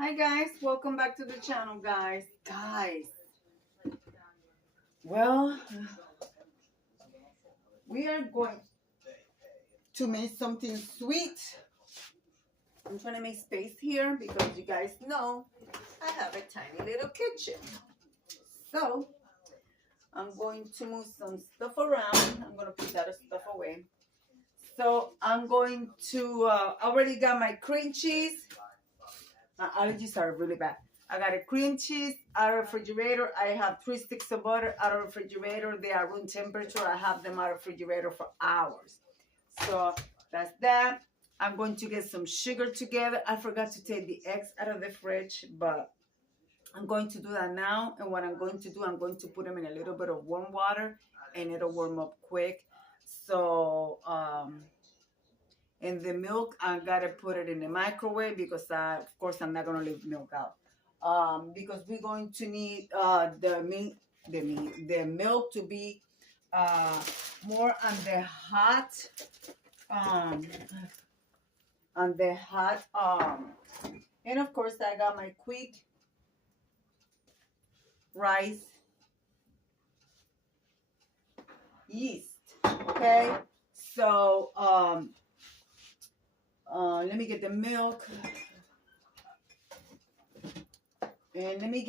Hi guys, welcome back to the channel, guys. Well, we are going to make something sweet. I'm trying to make space here because you guys know I have a tiny little kitchen. So I'm going to move some stuff around. I'm going to put that stuff away. So I'm going to, already got my cream cheese. My allergies are really bad. I got a cream cheese out of the refrigerator. I have 3 sticks of butter out of the refrigerator. They are room temperature. I have them out of the refrigerator for hours. So that's that. I'm going to get some sugar together. I forgot to take the eggs out of the fridge, but I'm going to do that now. And what I'm going to do, I'm going to put them in a little bit of warm water and it'll warm up quick. So, and the milk, I gotta put it in the microwave because of course I'm not gonna leave milk out. Because we're going to need the milk to be more on the hot and of course I got my quick rice yeast. Okay, so let me get the milk. And let me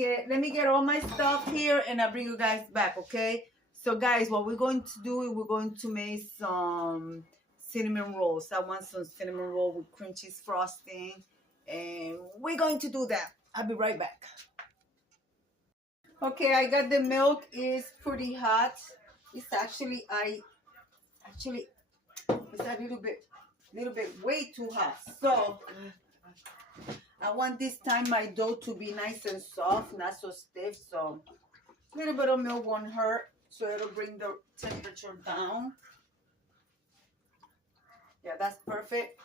get all my stuff here and I'll bring you guys back, okay? So guys, what we're going to do is we're going to make some cinnamon rolls. I want some cinnamon roll with cream cheese frosting. And we're going to do that. I'll be right back. Okay, I got the milk. It's pretty hot. It's actually it's a little bit way too hot. So I want this time my dough to be nice and soft, not so stiff. So a little bit of milk won't hurt. So it'll bring the temperature down. Yeah, that's perfect.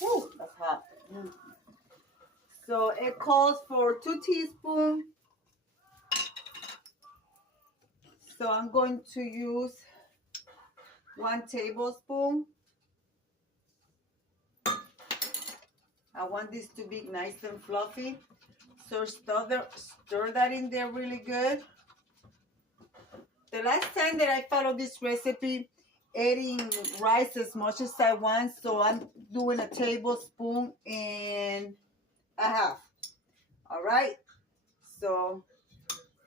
Whew, that's hot. So it calls for 2 teaspoons. So I'm going to use 1 tablespoon. I want this to be nice and fluffy. So stir that in there really good. The last time that I followed this recipe, eating rice as much as I want, so I'm doing a tablespoon and a half. All right, so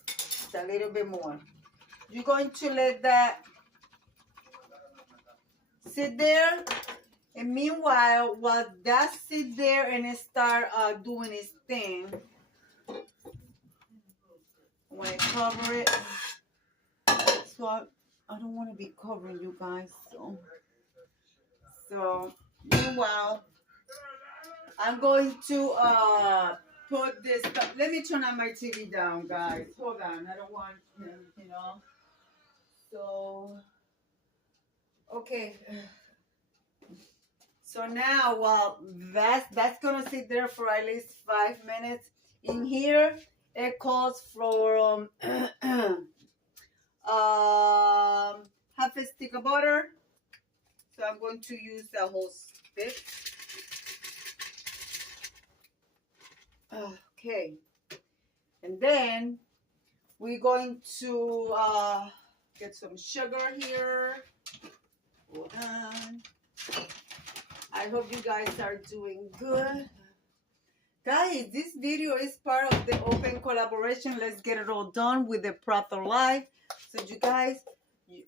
it's a little bit more. You're going to let that sit there. And meanwhile, while that sit there and it start doing its thing, when I cover it, so I don't want to be covering you guys. So meanwhile, I'm going to put this. Let me turn on my TV down, guys. Hold on, I don't want you know. So okay. So now, while that's gonna sit there for at least 5 minutes. In here, it calls for half a stick of butter. So I'm going to use the whole stick. Okay, and then we're going to get some sugar here. Hold on. I hope you guys are doing good. Guys, this video is part of the open collaboration. Let's get it all done with the Proper Life. So you guys,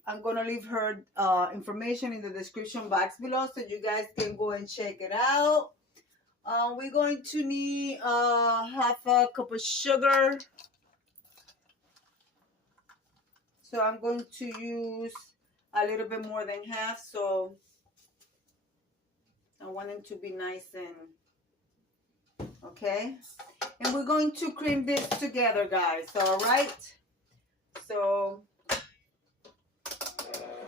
I'm going to leave her information in the description box below so you guys can go and check it out. We're going to need half a cup of sugar. So I'm going to use a little bit more than half. So I want them to be nice and okay. And we're going to cream this together, guys. All right. So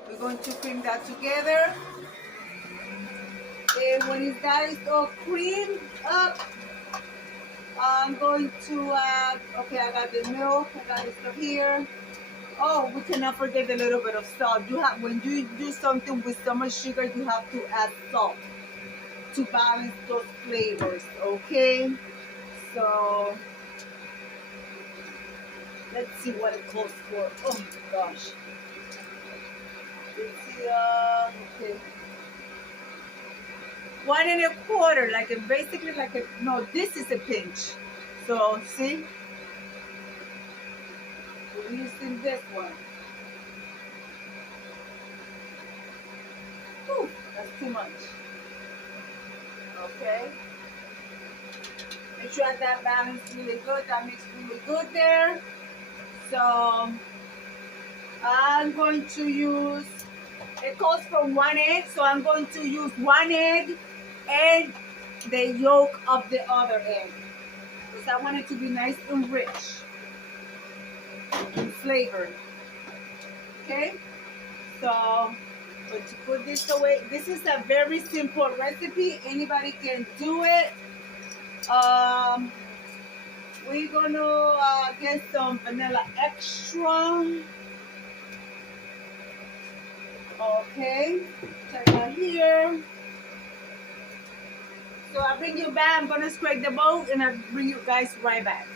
we're going to cream that together. And when that is all creamed up, I'm going to add, okay, I got the milk, I got this stuff here. Oh, we cannot forget a little bit of salt. When you do something with so much sugar, you have to add salt to balance those flavors, okay? So let's see what it calls for. Oh my gosh. Let's see, okay. 1 1/4, like a, basically like a, no, this is a pinch. So see, we're using this one. Whew, that's too much. Okay. Make sure that balance really good, that mix really good there. So I'm going to use, it calls for 1 egg, so I'm going to use 1 egg and the yolk of the other egg. Because I want it to be nice and rich and flavored. Okay? So I'm going to put this away. This is a very simple recipe. Anybody can do it. We're gonna get some vanilla extra. Okay, check out here. So I'll bring you back. I'm gonna scrape the bowl and I'll bring you guys right back.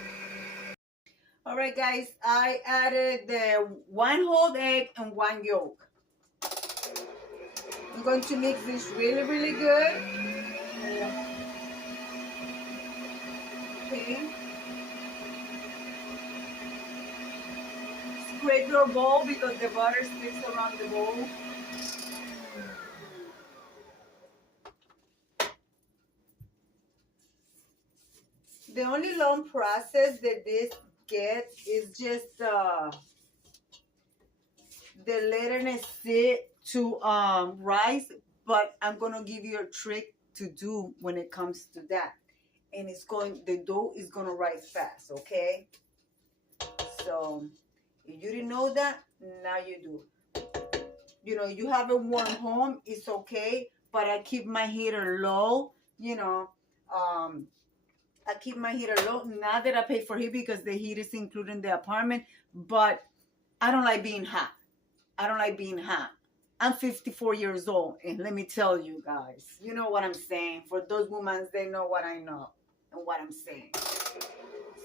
All right, guys, I added the 1 whole egg and 1 yolk. I'm going to mix this really, really good. Okay. Scrape your bowl because the butter sticks around the bowl. The only long process that this gets is just the letting it sit to rise, but I'm gonna give you a trick to do when it comes to that. And it's going, the dough is gonna rise fast, okay? So if you didn't know that, now you do. You know, you have a warm home, it's okay, but I keep my heater low, you know. I keep my heater low. Not that I pay for heat because the heat is included in the apartment, but I don't like being hot. I don't like being hot. I'm 54 years old, and let me tell you guys, you know what I'm saying. For those women, they know what I know and what I'm saying.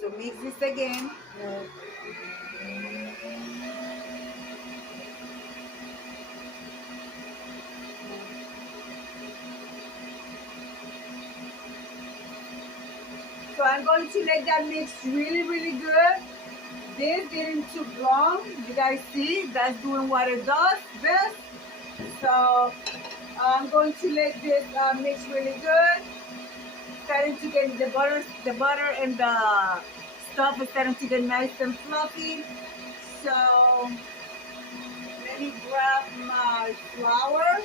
So mix this again. So I'm going to let that mix really, really good. This getting too long. You guys see, that's doing what it does best. So I'm going to let this mix really good. Starting to get the butter and the stuff is starting to get nice and fluffy. So let me grab my flour.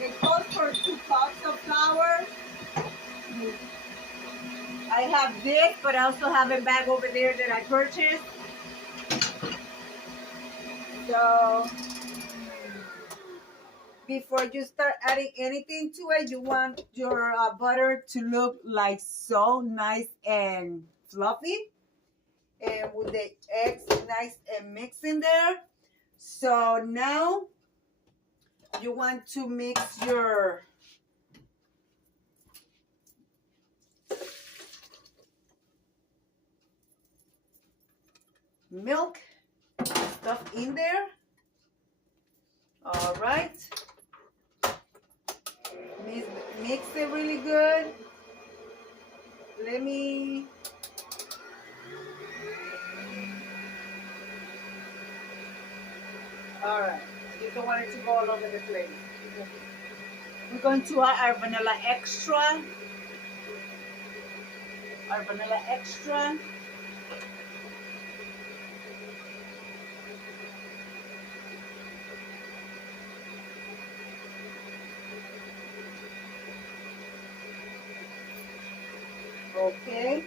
It calls for 2 cups of flour. I have this, but I also have a bag over there that I purchased. So before you start adding anything to it, you want your butter to look like so nice and fluffy. And with the eggs nice and mixed in there. So now you want to mix your milk stuff in there. All right. Mix it really good. Let me all right. You don't want it to go all over the place. We're going to add our vanilla extra. Our vanilla extra. Okay.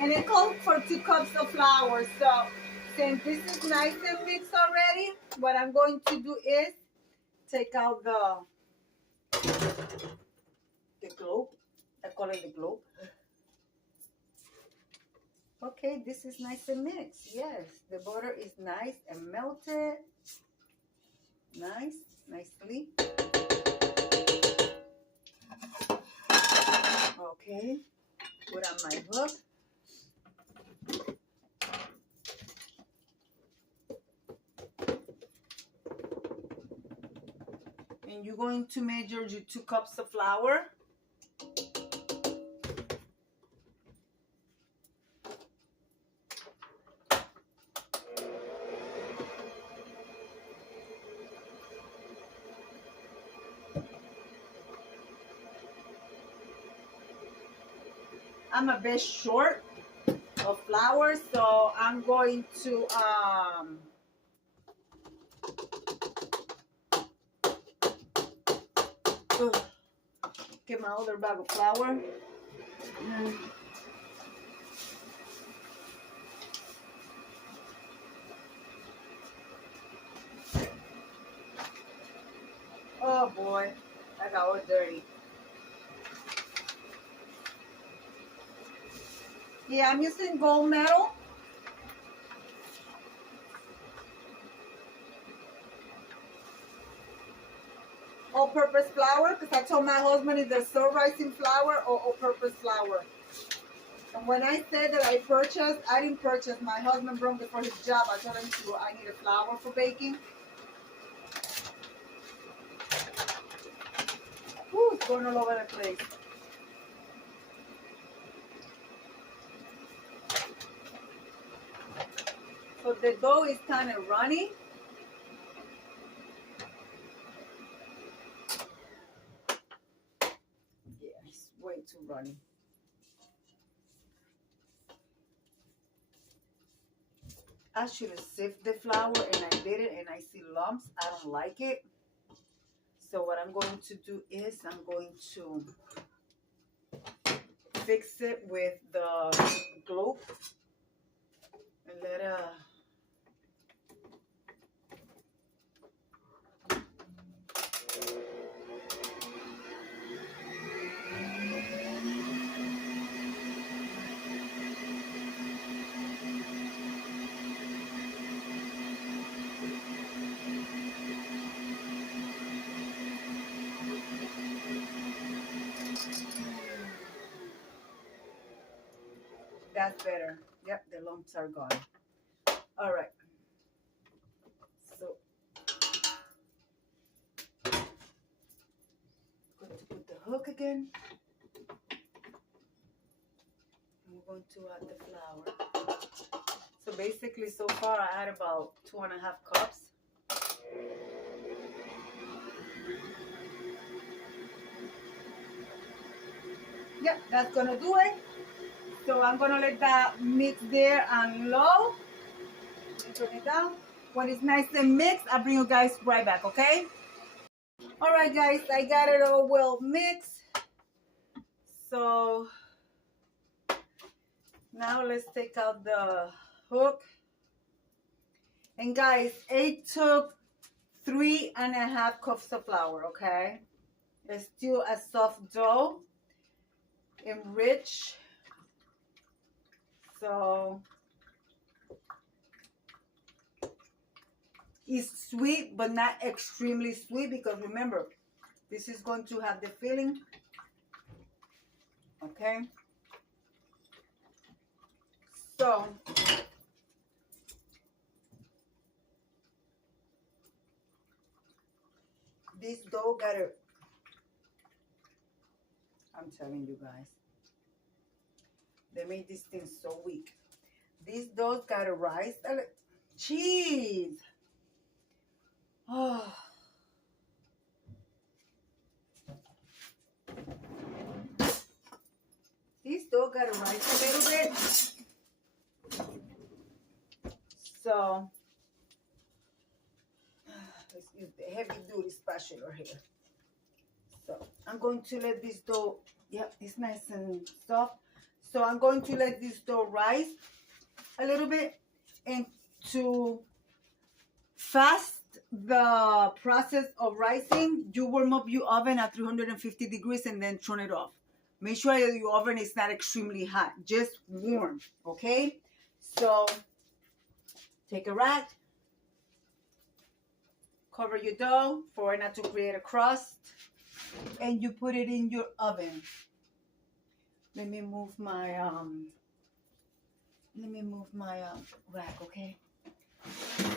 And it calls for 2 cups of flour. So since this is nice and mixed already, what I'm going to do is take out the globe. I call it the globe. Okay, this is nice and mixed. Yes, the butter is nice and melted. Nice. nicely. Okay, put on my hook. And you're going to measure your 2 cups of flour. I'm a bit short of flour, so I'm going to get my other bag of flour. Oh boy, I got all dirty. Yeah, I'm using gold medal. All-purpose flour, because I told my husband if there's so rising flour or all-purpose flour. And when I said that I didn't purchase. My husband brought it for his job. I told him I need a flour for baking. Whew, it's going all over the place. So the dough is kind of runny. Yeah, it's way too runny. I should have sifted the flour, and I did it, and I see lumps. I don't like it. So what I'm going to do is I'm going to fix it with the glue and let that's better. Yep, the lumps are gone. All right. So I'm going to put the hook again. I'm going to add the flour. So basically, so far I add about 2.5 cups. Yep, that's gonna do it. So I'm gonna let that mix there on low. Turn it down. When it's nice and mixed, I'll bring you guys right back, okay? All right, guys, I got it all well mixed. So now let's take out the hook. And guys, it took 3.5 cups of flour, okay? It's still a soft dough and rich. So it's sweet, but not extremely sweet, because remember, this is going to have the filling. Okay. So this dough I'm telling you guys, they made this thing so weak. This dough gotta rise. Cheese. Oh. This dough gotta rise a little bit. So let's use the heavy duty spatula here. So I'm going to let this dough, yep, it's nice and soft. So I'm going to let this dough rise a little bit, and to fast the process of rising, you warm up your oven at 350 degrees and then turn it off. Make sure that your oven is not extremely hot, just warm, okay? So take a rack, cover your dough for it not to create a crust. And you put it in your oven. Let me move my rack, okay?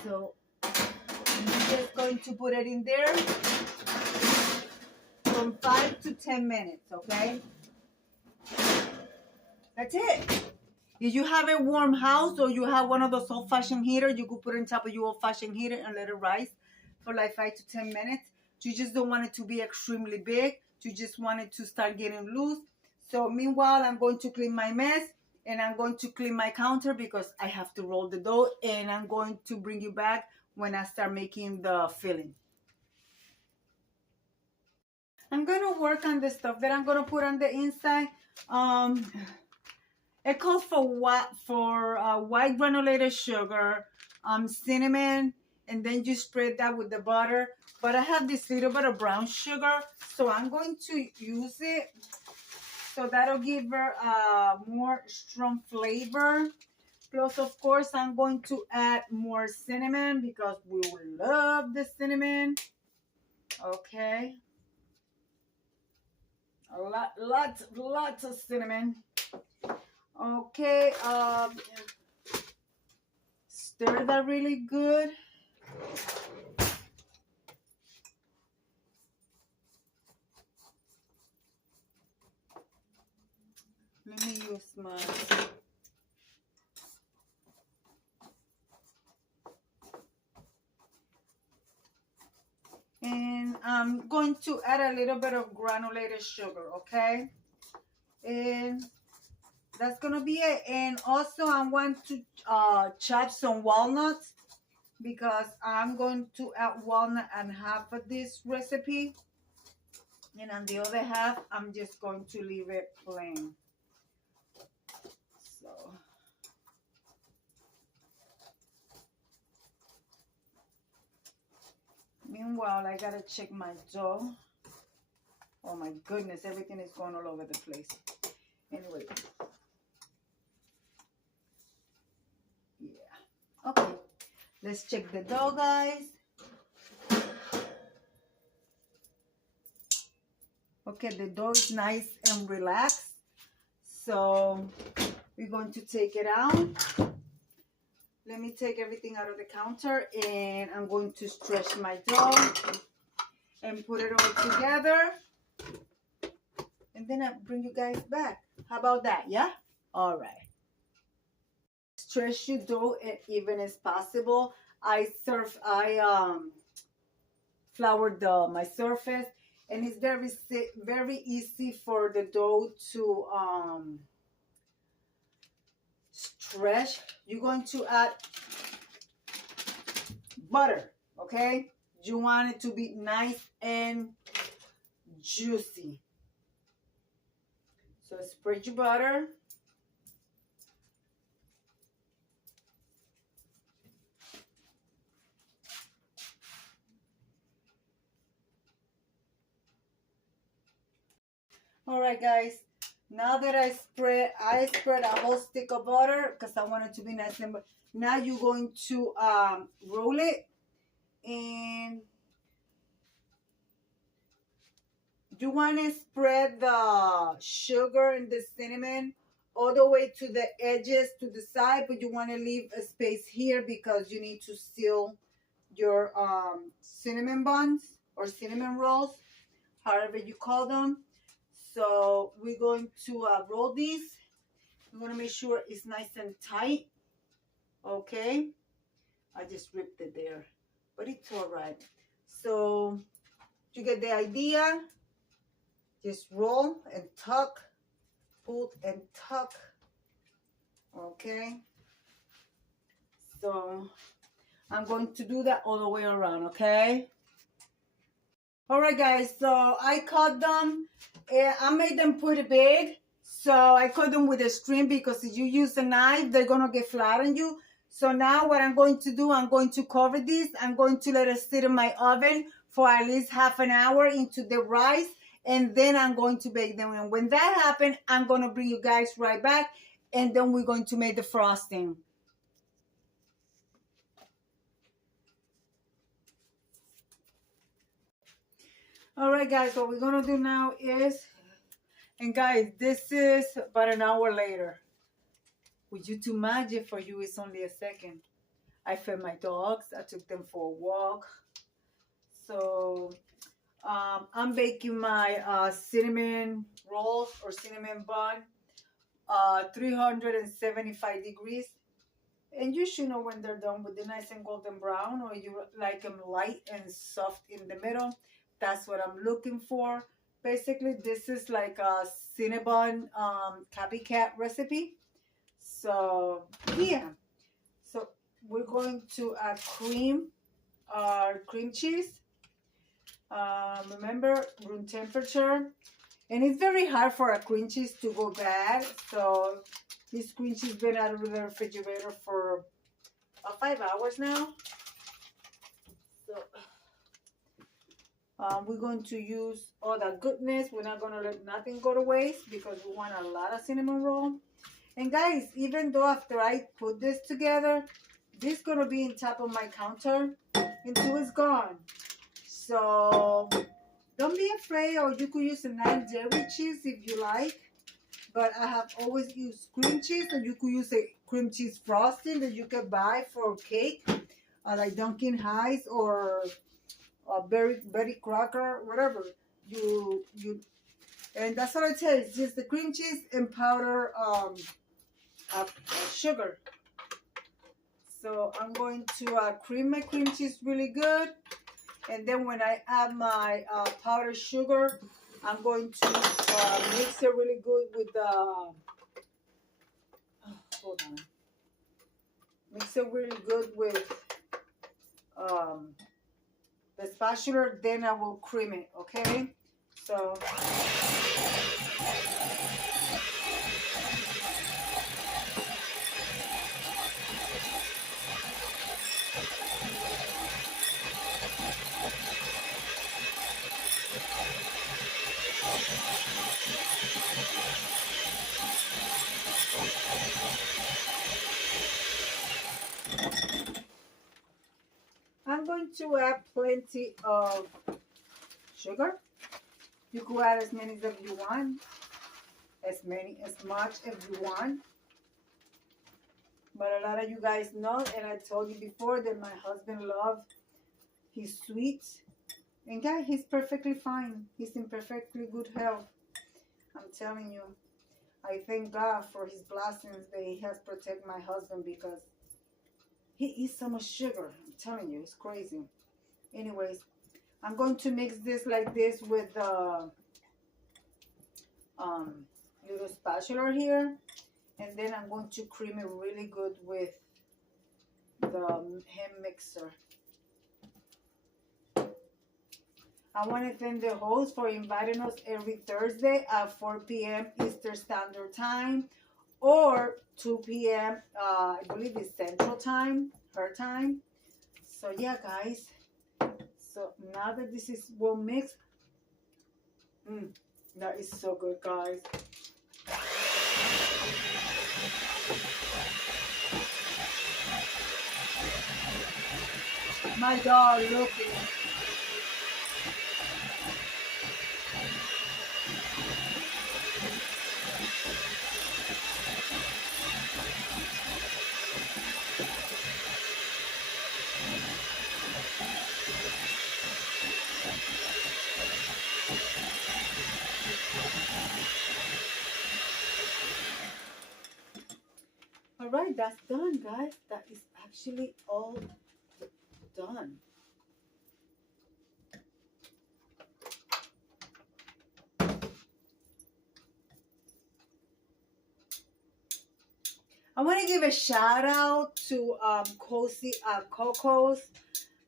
So I'm just going to put it in there from 5 to 10 minutes, okay? That's it. If you have a warm house or you have one of those old-fashioned heaters, you could put it on top of your old-fashioned heater and let it rise for like 5 to 10 minutes. You just don't want it to be extremely big. You just want it to start getting loose. So meanwhile, I'm going to clean my mess and I'm going to clean my counter because I have to roll the dough, and I'm going to bring you back when I start making the filling. I'm going to work on the stuff that I'm going to put on the inside. It calls for white granulated sugar, cinnamon, and then you spread that with the butter. But I have this little bit of brown sugar, so I'm going to use it. So that'll give her a more strong flavor. Plus, of course, I'm going to add more cinnamon because we will love the cinnamon. Okay. Lots of cinnamon. Okay, stir that really good. Let me use my... And I'm going to add a little bit of granulated sugar, okay? And that's gonna be it. And also I want to chop some walnuts because I'm going to add walnut on half of this recipe, and on the other half I'm just going to leave it plain. So meanwhile, I gotta check my dough. Oh my goodness, everything is going all over the place. Anyway. Yeah. Okay. Let's check the dough, guys. Okay, the dough is nice and relaxed. So we're going to take it out. Let me take everything out of the counter, and I'm going to stretch my dough and put it all together. And then I'll bring you guys back. How about that? Yeah? All right. Stretch your dough as even as possible. I floured my surface, and it's very easy for the dough to stretch. You're going to add butter, okay? You want it to be nice and juicy. So spread your butter. All right, guys. Now that I spread a whole stick of butter because I want it to be nice and. Now you're going to roll it, and you want to spread the sugar and the cinnamon all the way to the edges, to the side, but you want to leave a space here because you need to seal your cinnamon buns or cinnamon rolls, however you call them. So we're going to roll these. We're going to make sure it's nice and tight. Okay. I just ripped it there, but it's all right. So you get the idea. Just roll and tuck, pull and tuck. Okay. So I'm going to do that all the way around, okay? All right, guys, so I cut them. I made them pretty big. So I cut them with a string because if you use a knife, they're going to get flat on you. So now what I'm going to do, I'm going to cover this. I'm going to let it sit in my oven for at least half an hour into the rice. And then I'm going to bake them. And when that happens, I'm going to bring you guys right back. And then we're going to make the frosting. All right, guys, what we're gonna do now is, and guys, this is about an hour later. With YouTube magic, for you, it's only a second. I fed my dogs. I took them for a walk. So I'm baking my cinnamon rolls or cinnamon bun, 375 degrees. And you should know when they're done with the nice and golden brown, or you like them light and soft in the middle. That's what I'm looking for. Basically, this is like a cinnabon copycat recipe. So yeah, so we're going to cream our cream cheese. Remember, room temperature. And it's very hard for a cream cheese to go bad. So this cream cheese has been out of the refrigerator for 5 hours now. So we're going to use all the goodness. We're not going to let nothing go to waste because we want a lot of cinnamon roll. And guys, even though after I put this together, this is going to be on top of my counter until it's gone. So don't be afraid, or you could use a non-dairy cheese if you like. But I have always used cream cheese, and you could use a cream cheese frosting that you can buy for cake, like Dunkin' Heights or Betty Crocker, whatever. And that's what I tell you. It's just the cream cheese and powder sugar. So I'm going to cream my cream cheese really good. And then when I add my powdered sugar, I'm going to mix it really good with the, hold on. Mix it really good with the spatula, then I will cream it, okay? So, I'm going to add plenty of sugar. You could add as many as you want, as much as you want. But a lot of you guys know, and I told you before, that my husband loves his sweets. And guys, he's perfectly fine. He's in perfectly good health. I'm telling you. I thank God for his blessings that he has protected my husband, because he eats so much sugar. I'm telling you, it's crazy. Anyways, I'm going to mix this like this with the little spatula here. And then I'm going to cream it really good with the hand mixer. I want to thank the host for inviting us every Thursday at 4 p.m. Eastern Standard Time, or 2 p.m. I believe it's Central Time, her time. So yeah, guys. So now that this is well mixed, that is so good, guys. My dog looking. All right, that's done, guys. That is actually all done. I want to give a shout out to Cozy Cocos.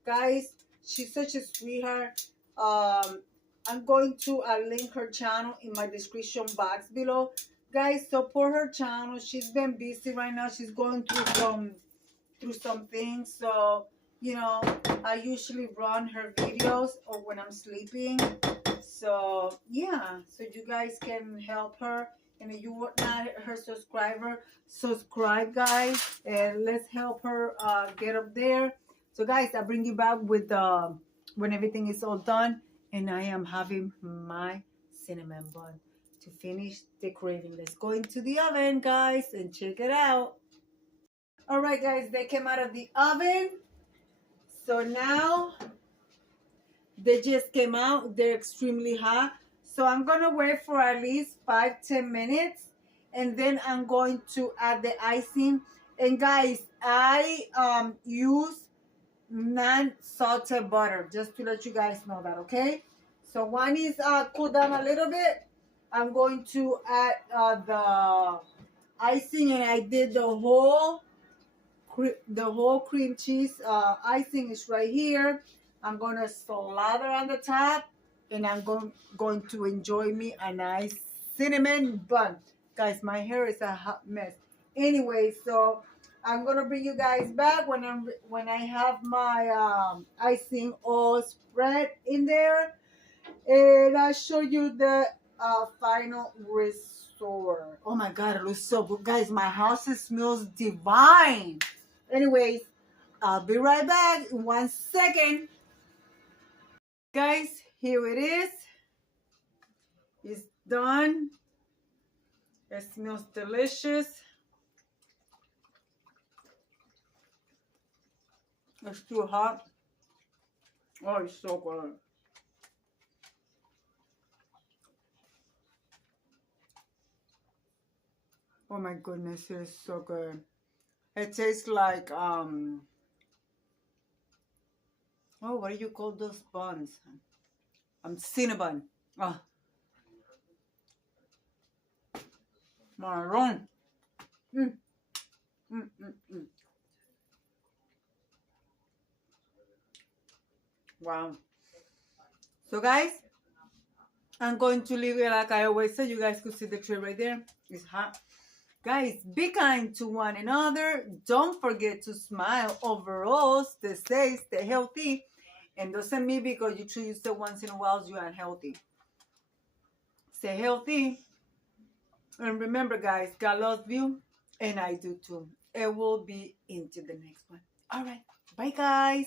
Guys, she's such a sweetheart. I'm going to link her channel in my description box below. Guys, support her channel. She's been busy right now. She's going through some things. So, you know, I usually run her videos or when I'm sleeping. So, yeah. So you guys can help her. And if you are not her subscriber, subscribe, guys. And let's help her get up there. So, guys, I'll bring you back with when everything is all done and I am having my cinnamon bun to finish the craving. Let's go into the oven, guys, and check it out. All right, guys, they came out of the oven. So now they just came out. They're extremely hot. So I'm going to wait for at least 5-10 minutes. And then I'm going to add the icing. And guys, I use non-salted butter, just to let you guys know that, okay? So one is cooled down a little bit. I'm going to add the icing, and I did the whole cream cheese icing is right here. I'm gonna slather on the top, and I'm going to enjoy me a nice cinnamon bun. Guys, my hair is a hot mess. Anyway, so I'm gonna bring you guys back when I have my icing all spread in there, and I'll show you the final result. Oh my God, it looks so good, guys. My house smells divine. Anyways, I'll be right back in 1 second. Guys, here it is. It's done. It smells delicious. It's too hot. Oh, it's so good. Oh my goodness, it is so good. It tastes like oh, what do you call those buns? Cinnabon. Oh, marron. Wow. So guys, I'm going to leave it like I always say. You guys could see the tray right there. It's hot. Guys, be kind to one another. Don't forget to smile. Overall, stay safe, stay healthy. And doesn't mean because you choose to once in a while you're unhealthy. Stay healthy. And remember, guys, God loves you. And I do too. It will be into the next one. All right. Bye, guys.